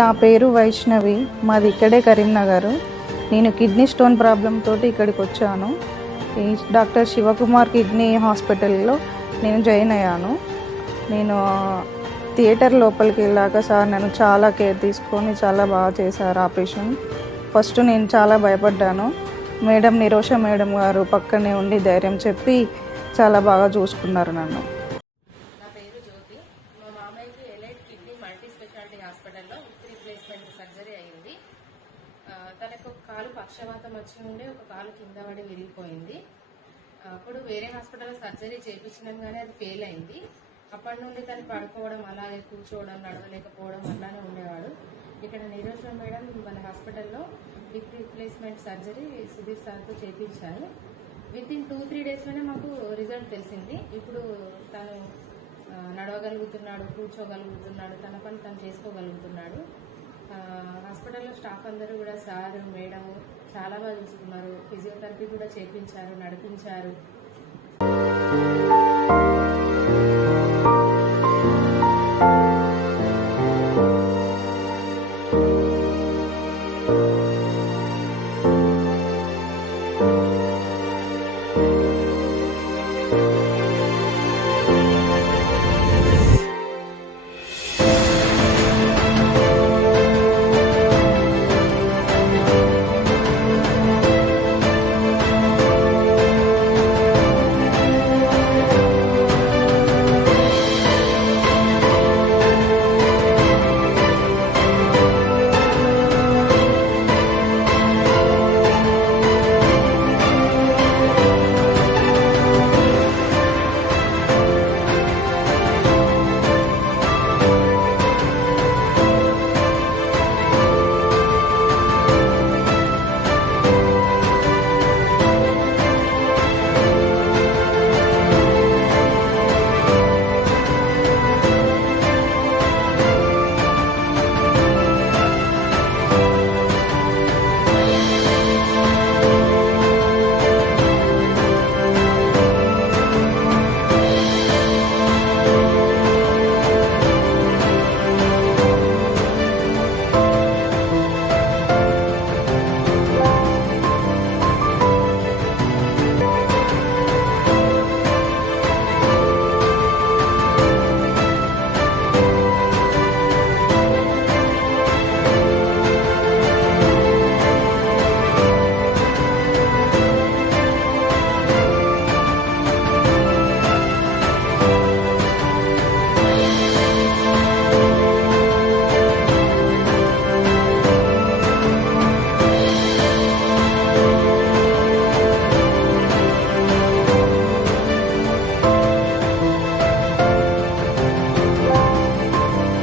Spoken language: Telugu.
నా పేరు వైష్ణవి, మాది ఇక్కడే కరీంనగర్. నేను కిడ్నీ స్టోన్ ప్రాబ్లం తోటి ఇక్కడికి వచ్చాను. ఈ డాక్టర్ శివకుమార్ కిడ్నీ హాస్పిటల్లో నేను జాయిన్ అయ్యాను. నేను థియేటర్ లోపలికి వెళ్ళాక సార్ నన్ను చాలా కేర్ తీసుకొని చాలా బాగా చేశారు ఆపరేషన్. ఫస్ట్ నేను చాలా భయపడ్డాను. మేడం నిరోష మేడం గారు పక్కనే ఉండి ధైర్యం చెప్పి చాలా బాగా చూసుకున్నారు నన్ను. నా పేరు జ్యోతి. మా మామయ్యకి ఎలైట్ కిడ్నీ మల్టీ స్పెషాలిటీ హాస్పిటల్లో హిప్ రీప్లేస్మెంట్ సర్జరీ అయింది. తనకు కాలు పక్షవాతం వచ్చి ఉండే ఒక కాలు కింద పడి విరిగిపోయింది. అప్పుడు వేరే హాస్పిటల్లో సర్జరీ చేయించినాం కానీ అది ఫెయిల్ అయింది. అప్పటి నుండి తను పడుకోవడం, అలాగే కూర్చోవడం, నడవలేకపోవడం అలానే ఉండేవాడు. ఇక్కడ నిరోష మేడం మన హాస్పిటల్లో హిప్ రీప్లేస్మెంట్ సర్జరీ సుధీర్ సార్తో చేయించారు. వితిన్ 2-3 డేస్లోనే మాకు రిజల్ట్ తెలిసింది. ఇప్పుడు తను నడవగలుగుతున్నాడు, కూర్చోగలుగుతున్నాడు, తన పని తను చేసుకోగలుగుతున్నాడు. హాస్పిటల్లో స్టాఫ్ అందరూ కూడా సార్ మేడం చాలా బాగా చూసుకున్నారు. ఫిజియోథెరపీ కూడా చేయించారు, నడిపించారు.